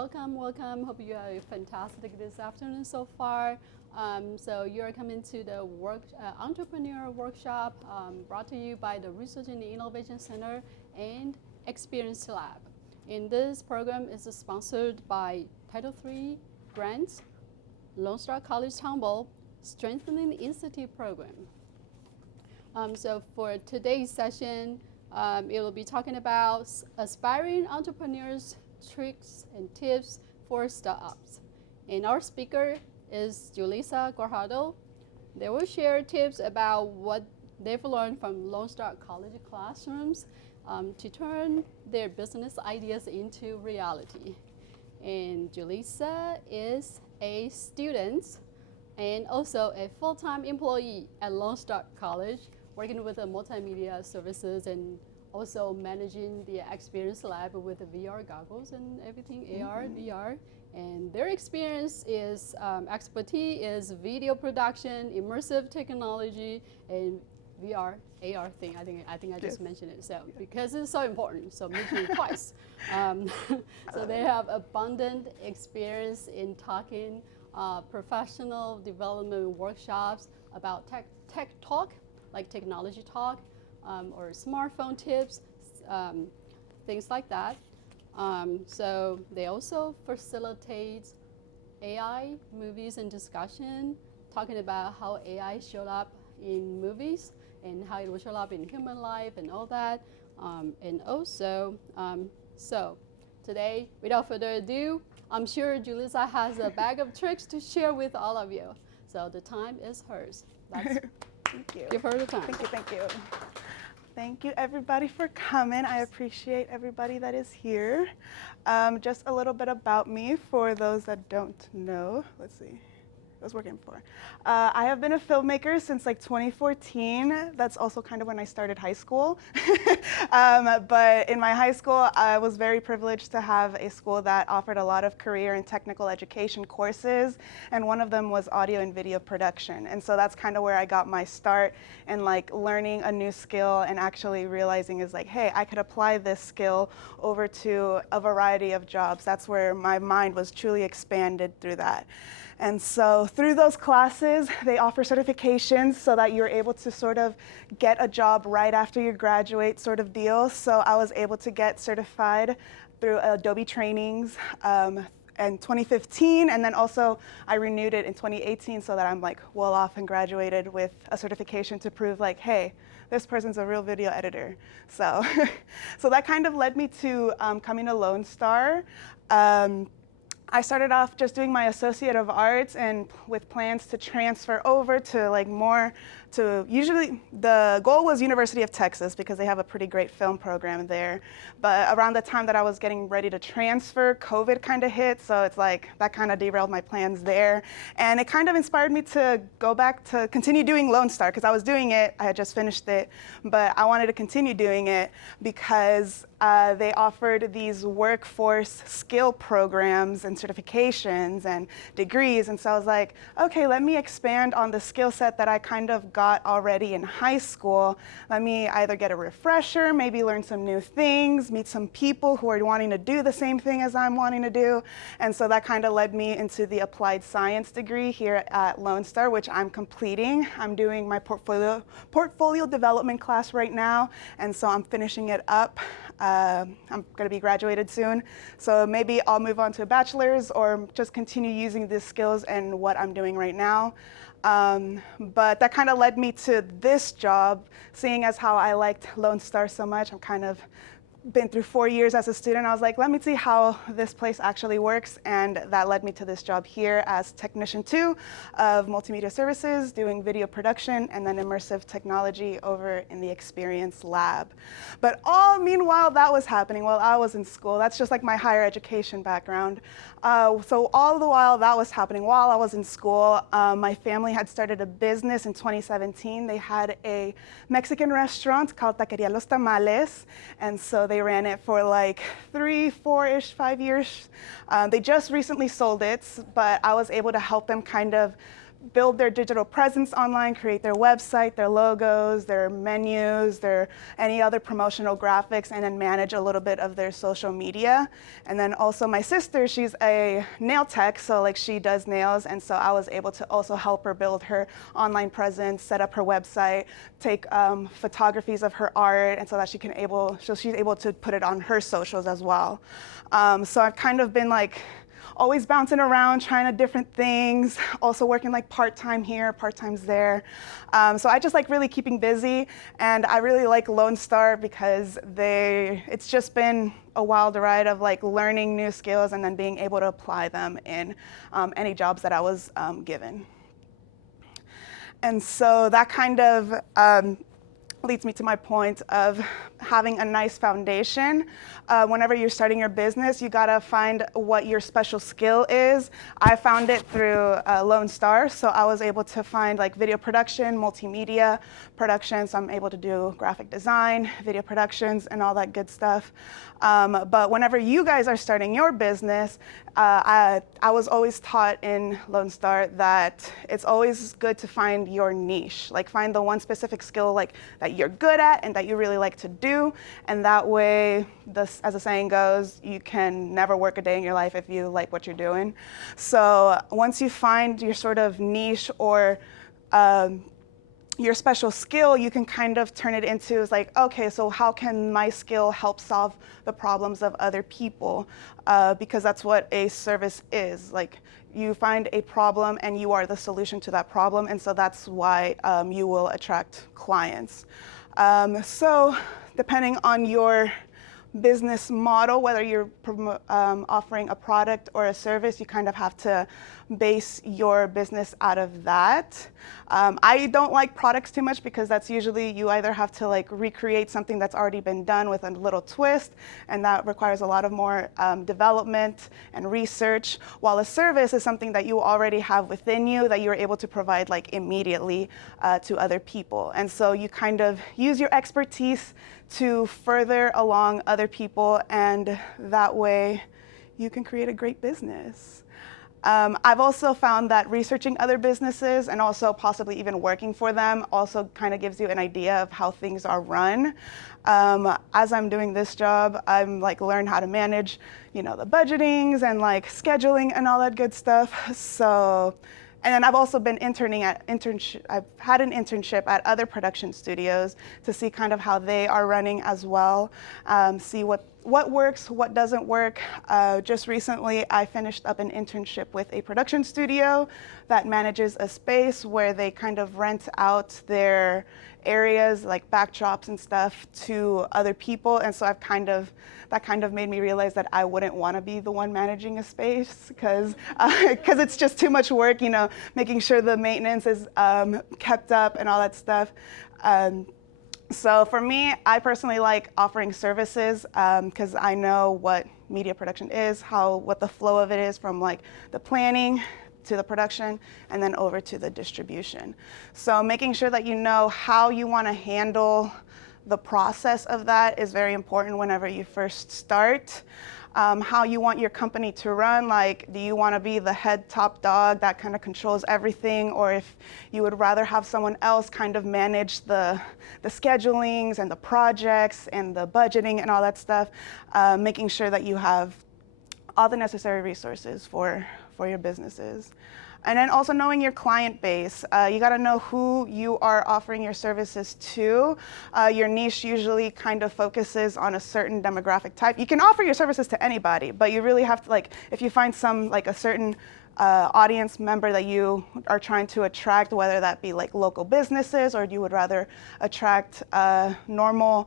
welcome. Hope you are fantastic this afternoon so far. So you're coming to the entrepreneurial workshop brought to you by the Research and Innovation Center and Experience Lab. And this program is sponsored by Title III grants, Lone Star College-Tomball, Strengthening the Institute program. So for today's session, it will be talking about aspiring entrepreneurs, tricks and tips for startups. And our speaker is Julissa Gujardo. They will share tips about what they've learned from Lone Star College classrooms to turn their business ideas into reality. And Julissa is a student and also a full-time employee at Lone Star College, working with the multimedia services and also managing the Experience Lab with the VR goggles and everything, AR, VR. And their experience is, expertise is video production, immersive technology, and VR, AR thing. I think I just mentioned it. So because it's so important, so mention it twice. So they have abundant experience in talking professional development workshops about tech talk, like technology talk, or smartphone tips, things like that. So they also facilitate AI movies and discussion, talking about how AI showed up in movies and how it will show up in human life and all that. And also, so today, without further ado, I'm sure Julissa has a bag of tricks to share with all of you. So the time is hers. Thank you. Give her the time. Thank you. Thank you, everybody, for coming. I appreciate everybody that is here. Just a little bit about me for those that don't know. Let's see. I was working for. I have been a filmmaker since like 2014. That's also kind of when I started high school. But in my high school, I was very privileged to have a school that offered a lot of career and technical education courses. And one of them was audio and video production. And so that's kind of where I got my start in like learning a new skill and actually realizing is like, hey, I could apply this skill over to a variety of jobs. That's where my mind was truly expanded through that. And so through those classes, they offer certifications so that you're able to sort of get a job right after you graduate sort of deal. So I was able to get certified through Adobe trainings in 2015. And then also I renewed it in 2018 so that I'm like well off and graduated with a certification to prove like, hey, this person's a real video editor. So, so that kind of led me to coming to Lone Star. I started off just doing my Associate of Arts and with plans to transfer over to like more to usually the goal was University of Texas because they have a pretty great film program there. But around the time that I was getting ready to transfer, COVID kind of hit. So it's like that kind of derailed my plans there. And it kind of inspired me to go back to continue doing Lone Star because I was doing it. I had just finished it, but I wanted to continue doing it because they offered these workforce skill programs and certifications and degrees. And so I was like, okay, let me expand on the skill set that I kind of got already in high school. Let me either get a refresher, maybe learn some new things, meet some people who are wanting to do the same thing as I'm wanting to do. And so that kind of led me into the applied science degree here at Lone Star, which I'm completing. I'm doing my portfolio development class right now. And so I'm finishing it up. I'm going to be graduated soon, so maybe I'll move on to a bachelor's or just continue using these skills and what I'm doing right now. But that kind of led me to this job, seeing as how I liked Lone Star so much. I'm kind of been through 4 years as a student. I was like, let me see how this place actually works. And that led me to this job here as Technician 2 of Multimedia Services, doing video production and then immersive technology over in the Experience Lab. But meanwhile, that was happening while I was in school. That's just like my higher education background. So all the while that was happening while I was in school, my family had started a business in 2017. They had a Mexican restaurant called Taqueria Los Tamales. And so they ran it for like 3, 4-ish, 5 years. They just recently sold it, but I was able to help them kind of build their digital presence online, create their website, their logos, their menus, any other promotional graphics, and then manage a little bit of their social media. And then also my sister, she's a nail tech, so like she does nails, and so I was able to also help her build her online presence, set up her website, take photographies of her art, and so that she's able to put it on her socials as well. So I've kind of been like always bouncing around, trying to different things, also working like part-time here, part-times there. So I just like really keeping busy, and I really like Lone Star because it's just been a wild ride of like learning new skills and then being able to apply them in any jobs that I was given. And so that kind of leads me to my point of having a nice foundation. Whenever you're starting your business, you gotta find what your special skill is. I found it through Lone Star, so I was able to find like video production, multimedia production, so I'm able to do graphic design, video productions, and all that good stuff. But whenever you guys are starting your business, I was always taught in Lone Star that it's always good to find your niche, like find the one specific skill like that you're good at and that you really like to do, and that way, as the saying goes, you can never work a day in your life if you like what you're doing. So once you find your sort of niche or your special skill, you can kind of turn it into like, okay, so how can my skill help solve the problems of other people? Because that's what a service is. Like, you find a problem and you are the solution to that problem, and so that's why you will attract clients. So depending on your business model, whether you're offering a product or a service, you kind of have to base your business out of that. I don't like products too much because that's usually you either have to like recreate something that's already been done with a little twist, and that requires a lot of more development and research, while a service is something that you already have within you that you're able to provide like immediately to other people. And so you kind of use your expertise to further along other people, and that way you can create a great business. I've also found that researching other businesses and also possibly even working for them also kind of gives you an idea of how things are run. As I'm doing this job, I'm like learn how to manage, the budgetings and like scheduling and all that good stuff. So, and then I've also been I've had an internship at other production studios to see kind of how they are running as well, see what works, what doesn't work. Just recently, I finished up an internship with a production studio that manages a space where they kind of rent out their areas, like backdrops and stuff, to other people. And so that kind of made me realize that I wouldn't want to be the one managing a space because it's just too much work, making sure the maintenance is kept up and all that stuff. So for me, I personally like offering services because I know what media production is, what the flow of it is from like the planning to the production and then over to the distribution. So making sure that you know how you want to handle the process of that is very important whenever you first start. How you want your company to run, like do you want to be the head top dog that kind of controls everything, or if you would rather have someone else kind of manage the schedulings and the projects and the budgeting and all that stuff, making sure that you have all the necessary resources for your businesses. And then also knowing your client base. You got to know who you are offering your services to. Your niche usually kind of focuses on a certain demographic type. You can offer your services to anybody, but you really have to, like, if you find a certain audience member that you are trying to attract, whether that be like local businesses or you would rather attract normal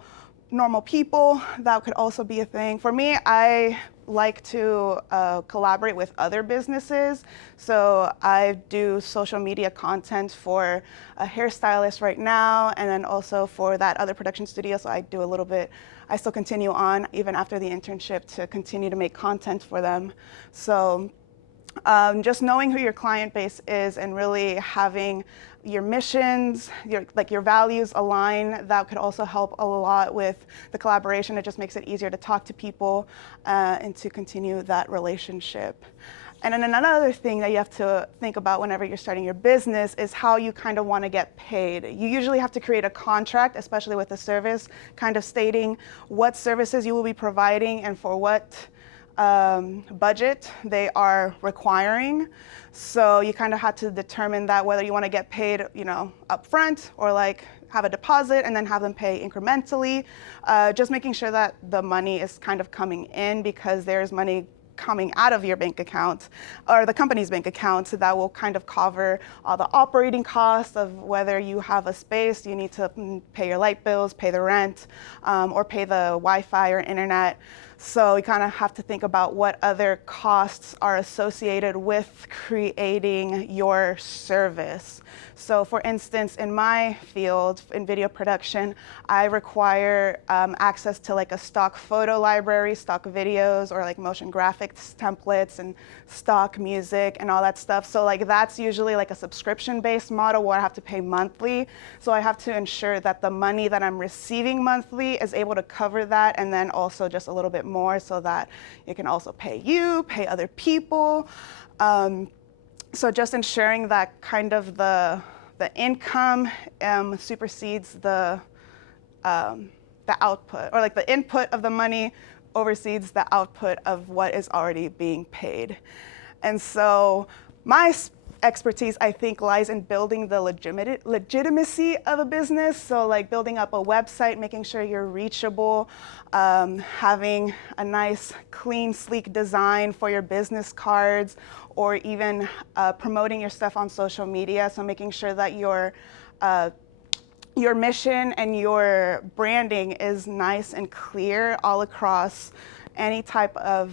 people, that could also be a thing. For me, I like to collaborate with other businesses. So I do social media content for a hairstylist right now, and then also for that other production studio. So I still continue on even after the internship to continue to make content for them. So just knowing who your client base is and really having your missions, your values align, that could also help a lot with the collaboration. It just makes it easier to talk to people and to continue that relationship. And then another thing that you have to think about whenever you're starting your business is how you kind of want to get paid. You usually have to create a contract, especially with a service, kind of stating what services you will be providing and for what budget they are requiring. So you kind of had to determine that whether you want to get paid, upfront or like have a deposit and then have them pay incrementally. Just making sure that the money is kind of coming in, because there's money coming out of your bank account or the company's bank account that will kind of cover all the operating costs of whether you have a space, you need to pay your light bills, pay the rent, or pay the Wi-Fi or internet. So you kind of have to think about what other costs are associated with creating your service. So for instance, in my field, in video production, I require access to like a stock photo library, stock videos, or like motion graphics templates and stock music and all that stuff. So like that's usually like a subscription-based model where I have to pay monthly. So I have to ensure that the money that I'm receiving monthly is able to cover that, and then also just a little bit more so that it can also pay you, pay other people. So just ensuring that kind of the income supersedes the output, or like the input of the money oversees the output of what is already being paid. And so my expertise, I think, lies in building the legitimacy of a business. So like building up a website, making sure you're reachable, having a nice, clean, sleek design for your business cards, or even promoting your stuff on social media. So making sure that your mission and your branding is nice and clear all across any type of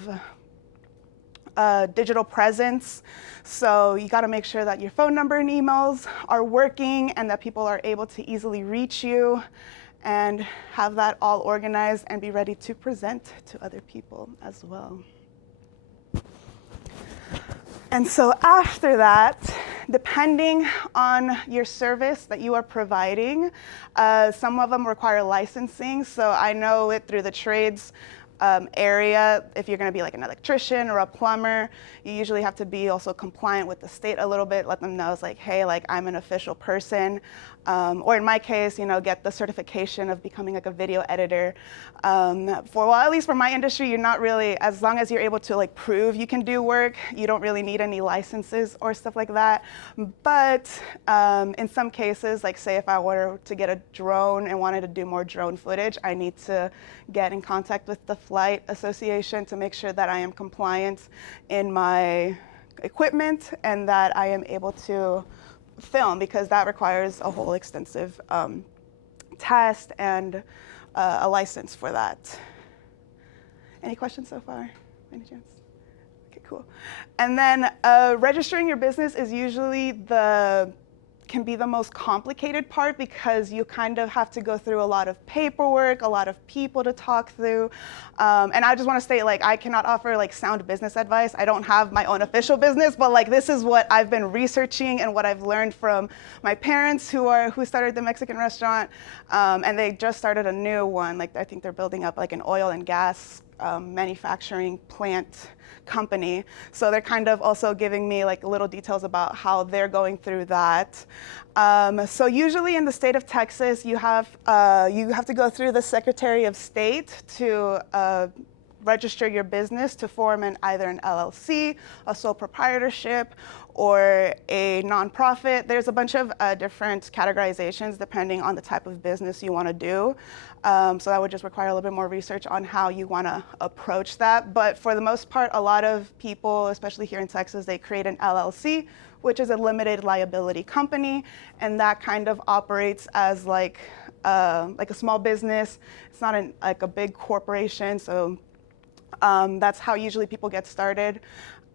digital presence. So you got to make sure that your phone number and emails are working and that people are able to easily reach you, and have that all organized and be ready to present to other people as well. And so after that, depending on your service that you are providing, some of them require licensing. So I know it through the trades area. If you're going to be like an electrician or a plumber, you usually have to be also compliant with the state a little bit. Let them know it's like, hey, like I'm an official person. Or in my case, get the certification of becoming like a video editor. At least for my industry, you're not really, as long as you're able to like prove you can do work, you don't really need any licenses or stuff like that. But in some cases, like say if I were to get a drone and wanted to do more drone footage, I need to get in contact with the Flight Association to make sure that I am compliant in my equipment and that I am able to film, because that requires a whole extensive test and a license for that. Any questions so far? Any chance? Okay, cool. And then registering your business is usually can be the most complicated part, because you kind of have to go through a lot of paperwork, a lot of people to talk through. And I just want to state, like, I cannot offer like sound business advice. I don't have my own official business, but like this is what I've been researching and what I've learned from my parents who started the Mexican restaurant, and they just started a new one. Like I think they're building up like an oil and gas manufacturing plant company. So they're kind of also giving me like little details about how they're going through that. So usually in the state of Texas, you have to go through the Secretary of State to register your business to form either an LLC, a sole proprietorship, or a nonprofit. There's a bunch of different categorizations depending on the type of business you want to do. So that would just require a little bit more research on how you want to approach that. But for the most part, a lot of people, especially here in Texas, they create an LLC, which is a limited liability company, and that kind of operates as like a small business. It's not like a big corporation, so that's how usually people get started.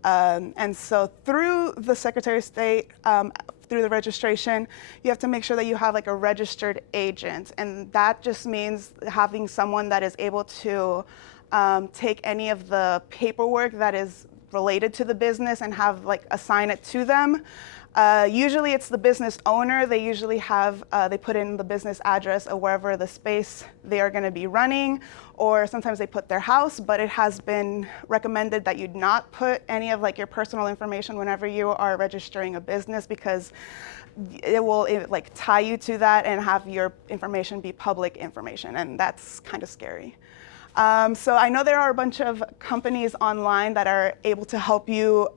And so through the Secretary of State, through the registration, you have to make sure that you have like a registered agent. And that just means having someone that is able to take any of the paperwork that is related to the business and assign it to them. Usually it's the business owner. They usually have, they put in the business address of wherever the space they are going to be running, or sometimes they put their house, but it has been recommended that you not put any of like your personal information whenever you are registering a business, because it will like tie you to that and have your information be public information, and that's kind of scary. So I know there are a bunch of companies online that are able to help you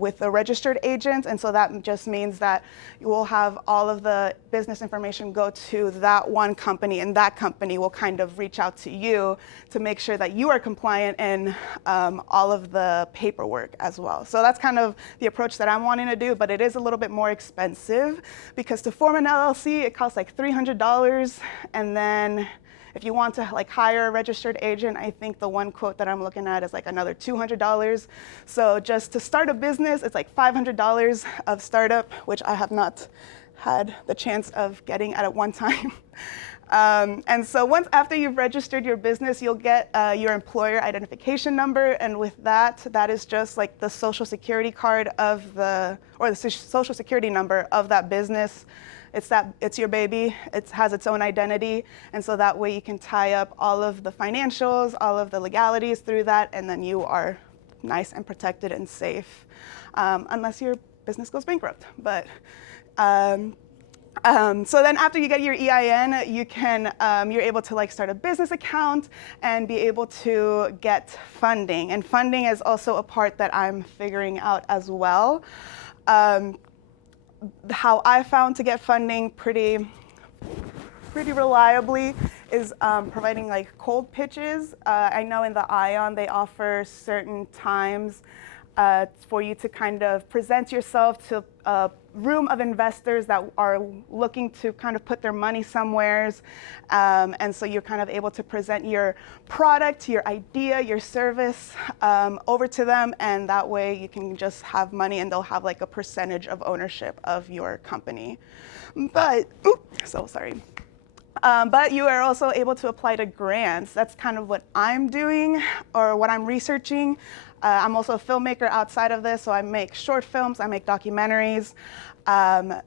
with a registered agent, and so that just means that you will have all of the business information go to that one company, and that company will kind of reach out to you to make sure that you are compliant in all of the paperwork as well. So that's kind of the approach that I'm wanting to do, but it is a little bit more expensive because to form an LLC, it costs like $300, and then if you want to like hire a registered agent, I think the one quote that I'm looking at is like another $200. So just to start a business, it's like $500 of startup, which I have not had the chance of getting at one time. And so once after you've registered your business, you'll get your employer identification number, and with that, that is just like the social security card of the, or the social security number of that business. It's your baby, it has its own identity, and so that way you can tie up all of the financials, all of the legalities through that, and then you are nice and protected and safe, unless your business goes bankrupt. But so then after you get your EIN, you can, you're able to like start a business account and be able to get funding. And funding is also a part that I'm figuring out as well. How I found to get funding pretty reliably is providing like cold pitches. I know in the ION they offer certain times for you to kind of present yourself to a room of investors that are looking to kind of put their money somewheres. And so you're kind of able to present your product, your idea, your service over to them, and that way you can just have money and they'll have like a percentage of ownership of your company. But, but you are also able to apply to grants. That's kind of what I'm doing or what I'm researching. I'm also a filmmaker outside of this, so I make short films, I make documentaries.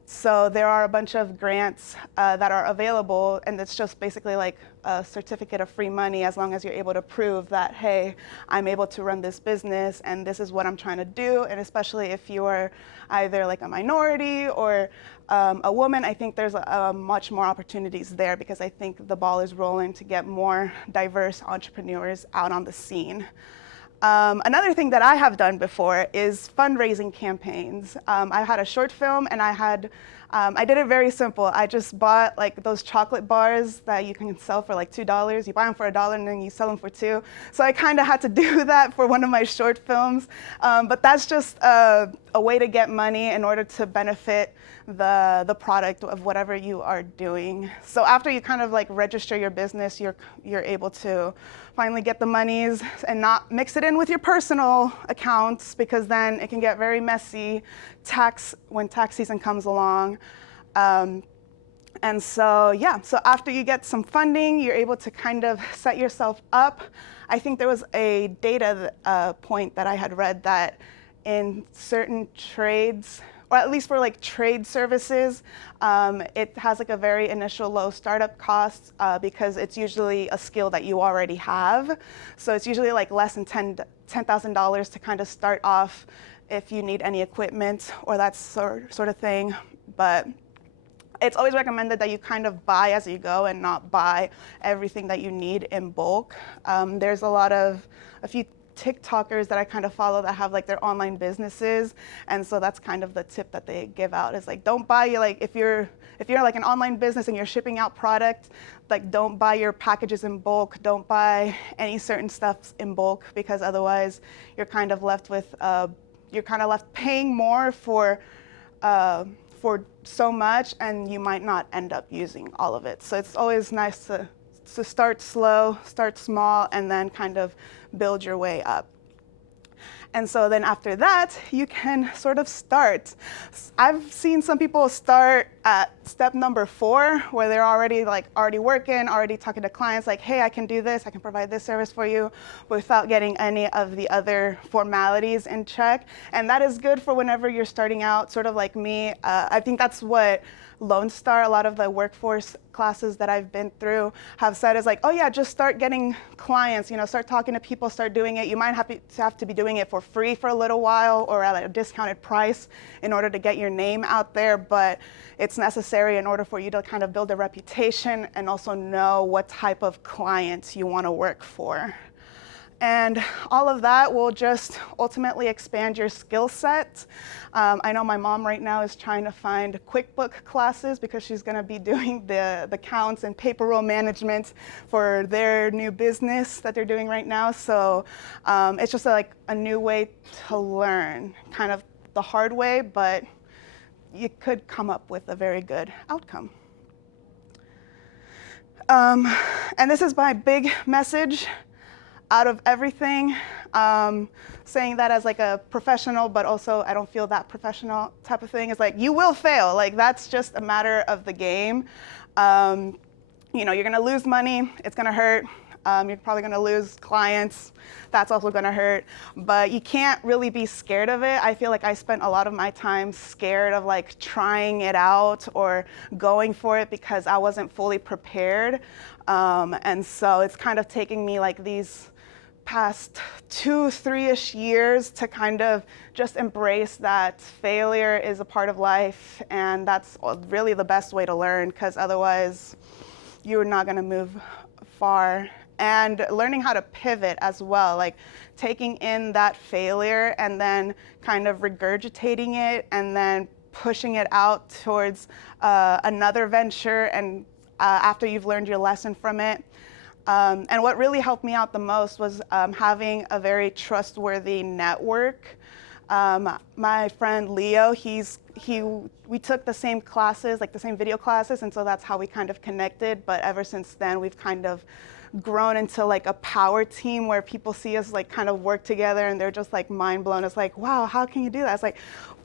So there are a bunch of grants that are available, and it's just basically like a certificate of free money as long as you're able to prove that, hey, I'm able to run this business and this is what I'm trying to do. And especially if you're either like a minority or a woman, I think there's much more opportunities there, because I think the ball is rolling to get more diverse entrepreneurs out on the scene. Another thing that I have done before is fundraising campaigns. I had a short film, and I did it very simple. I just bought like those chocolate bars that you can sell for like $2. You buy them for $1 and then you sell them for $2. So I kind of had to do that for one of my short films. But that's just a way to get money in order to benefit the product of whatever you are doing. So after you kind of like register your business, you're able to finally get the monies and not mix it in with your personal accounts, because then it can get very messy when tax season comes along. And so, yeah, so after you get some funding, you're able to kind of set yourself up. I think there was a data point that I had read that in certain trades, or at least for like trade services, it has like a very initial low startup cost because it's usually a skill that you already have. So it's usually like less than $10,000 to kind of start off if you need any equipment or that sort of thing. But it's always recommended that you kind of buy as you go and not buy everything that you need in bulk. There's a few TikTokers that I kind of follow that have like their online businesses, and so that's kind of the tip that they give out is like, don't buy, like if you're like an online business and you're shipping out product, like don't buy your packages in bulk, don't buy any certain stuff in bulk, because otherwise you're kind of left with paying more for so much, and you might not end up using all of it. So it's always nice to start slow, start small, and then kind of build your way up. And so then after that, you can sort of start. I've seen some people start at step number 4, where they're already working, already talking to clients like, hey, I can do this, I can provide this service for you, without getting any of the other formalities in check. And that is good for whenever you're starting out, sort of like me. I think that's what Lone Star, a lot of the workforce classes that I've been through have said is like, oh yeah, just start getting clients, start talking to people, start doing it. You might have to be doing it for free for a little while or at a discounted price in order to get your name out there, but it's necessary in order for you to kind of build a reputation and also know what type of clients you want to work for. And all of that will just ultimately expand your skill set. I know my mom right now is trying to find QuickBook classes because she's going to be doing the accounts and payroll management for their new business that they're doing right now. So it's just like a new way to learn, kind of the hard way, but you could come up with a very good outcome. And this is my big message out of everything, saying that as like a professional, but also I don't feel that professional type of thing, is like, you will fail. Like, that's just a matter of the game. You're gonna lose money, it's gonna hurt. You're probably gonna lose clients, that's also gonna hurt, but you can't really be scared of it. I feel like I spent a lot of my time scared of like trying it out or going for it because I wasn't fully prepared. And so it's kind of taking me like these past 2-3-ish years to kind of just embrace that failure is a part of life, and that's really the best way to learn, because otherwise you're not going to move far. And learning how to pivot as well, like taking in that failure and then kind of regurgitating it and then pushing it out towards another venture, and after you've learned your lesson from it. And what really helped me out the most was having a very trustworthy network. My friend Leo, we took the same classes, like the same video classes, and so that's how we kind of connected. But ever since then, we've kind of grown into like a power team where people see us like kind of work together and they're just like mind blown. It's like, wow, how can you do that? It's like,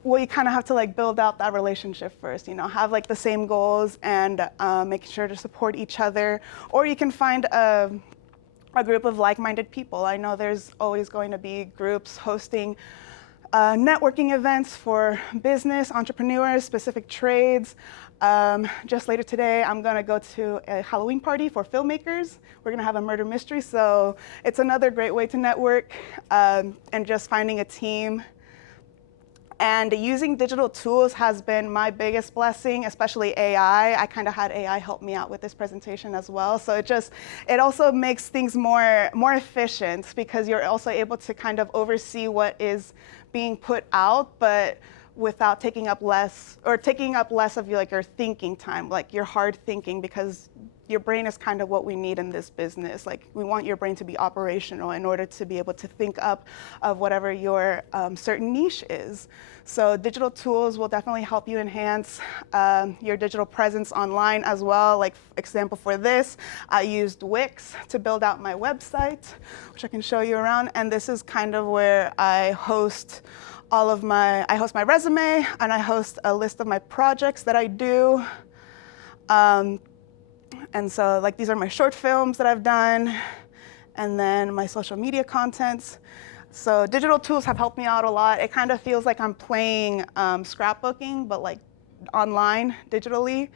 well, you kind of have to like build out that relationship first, have like the same goals and make sure to support each other. Or you can find a group of like-minded people. I know there's always going to be groups hosting networking events for business, entrepreneurs, specific trades. Just later today, I'm gonna go to a Halloween party for filmmakers. We're gonna have a murder mystery, so it's another great way to network and just finding a team. And using digital tools has been my biggest blessing, especially AI. I kind of had AI help me out with this presentation as well. So it also makes things more efficient, because you're also able to kind of oversee what is being put out, but without taking up less of your thinking time, like your hard thinking, because your brain is kind of what we need in this business. Like, we want your brain to be operational in order to be able to think up of whatever your certain niche is. So digital tools will definitely help you enhance your digital presence online as well. Like, example for this, I used Wix to build out my website, which I can show you around. And this is kind of where I host my resume, and I host a list of my projects that I do. And so like these are my short films that I've done, and then my social media contents. So digital tools have helped me out a lot. It kind of feels like I'm playing scrapbooking, but like online, digitally.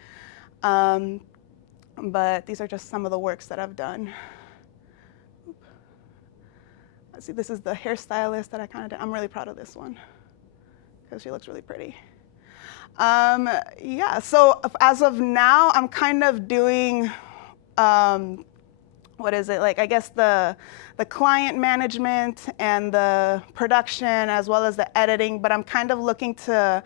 But these are just some of the works that I've done. Let's see, this is the hairstylist that I kind of did. I'm really proud of this one because she looks really pretty. Yeah, so as of now, I'm kind of doing, what is it? Like, I guess the client management and the production as well as the editing, but I'm kind of looking to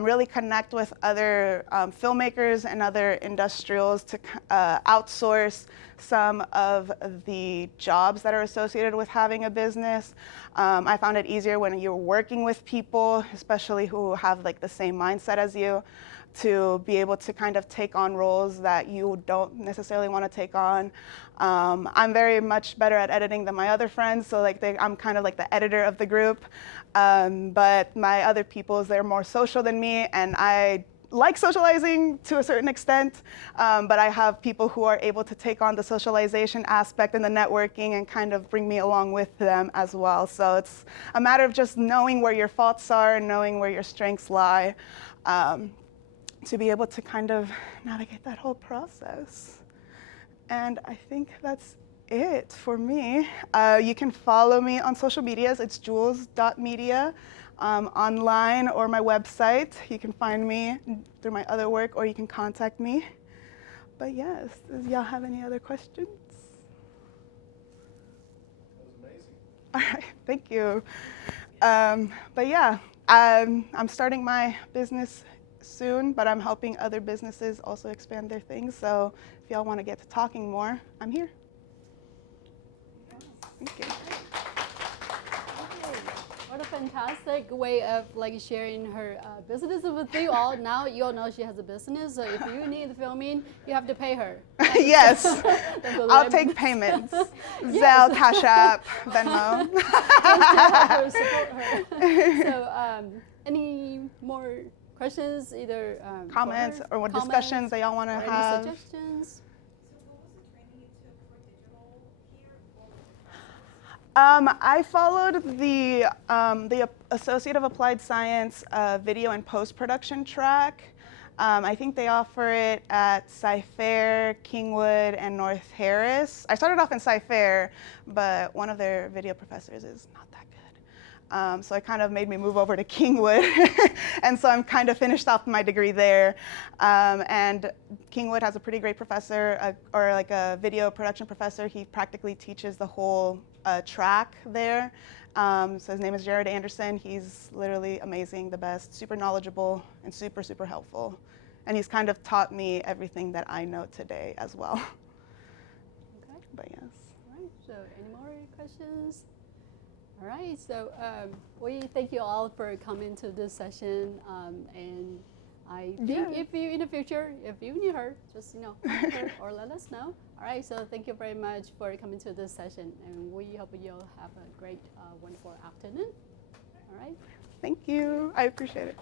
really connect with other filmmakers and other industrials to outsource some of the jobs that are associated with having a business. I found it easier when you're working with people, especially who have like the same mindset as you. to be able to kind of take on roles that you don't necessarily want to take on. I'm very much better at editing than my other friends, so like I'm kind of like the editor of the group. But my other peoples, they're more social than me, and I like socializing to a certain extent, but I have people who are able to take on the socialization aspect and the networking and kind of bring me along with them as well. So it's a matter of just knowing where your faults are and knowing where your strengths lie, to be able to kind of navigate that whole process. And I think that's it for me. You can follow me on social medias. It's juls.media. Online or my website. You can find me through my other work, or you can contact me. But yes, does y'all have any other questions? That was amazing. All right, thank you. But yeah, I'm starting my business soon, but I'm helping other businesses also expand their things. So if y'all want to get to talking more, I'm here. Thank you. What a fantastic way of like sharing her business with you all. Now you all know she has a business, so if you need filming, you have to pay her. Yes, I'll take payments. Zelle, Cash App, Venmo. Support her. So any more questions, either Comments or what comments, discussions that y'all want to or have? any suggestions? I followed the Associate of Applied Science video and post-production track. I think they offer it at Sci-Fair, Kingwood, and North Harris. I started off in Sci-Fair, but one of their video professors is not that good. So it kind of made me move over to Kingwood. And so I'm kind of finished off my degree there. And Kingwood has a pretty great professor, or like a video production professor. He practically teaches the whole track there. So his name is Jared Anderson. He's literally amazing, the best, super knowledgeable, and super, super helpful. And he's kind of taught me everything that I know today as well. Okay. But yes. All right. So any more questions? All right. So we thank you all for coming to this session. And I think if you in the future, if you need her, just contact her or let us know. All right. So thank you very much for coming to this session, and we hope you'll have a great, wonderful afternoon. All right. Thank you. I appreciate it.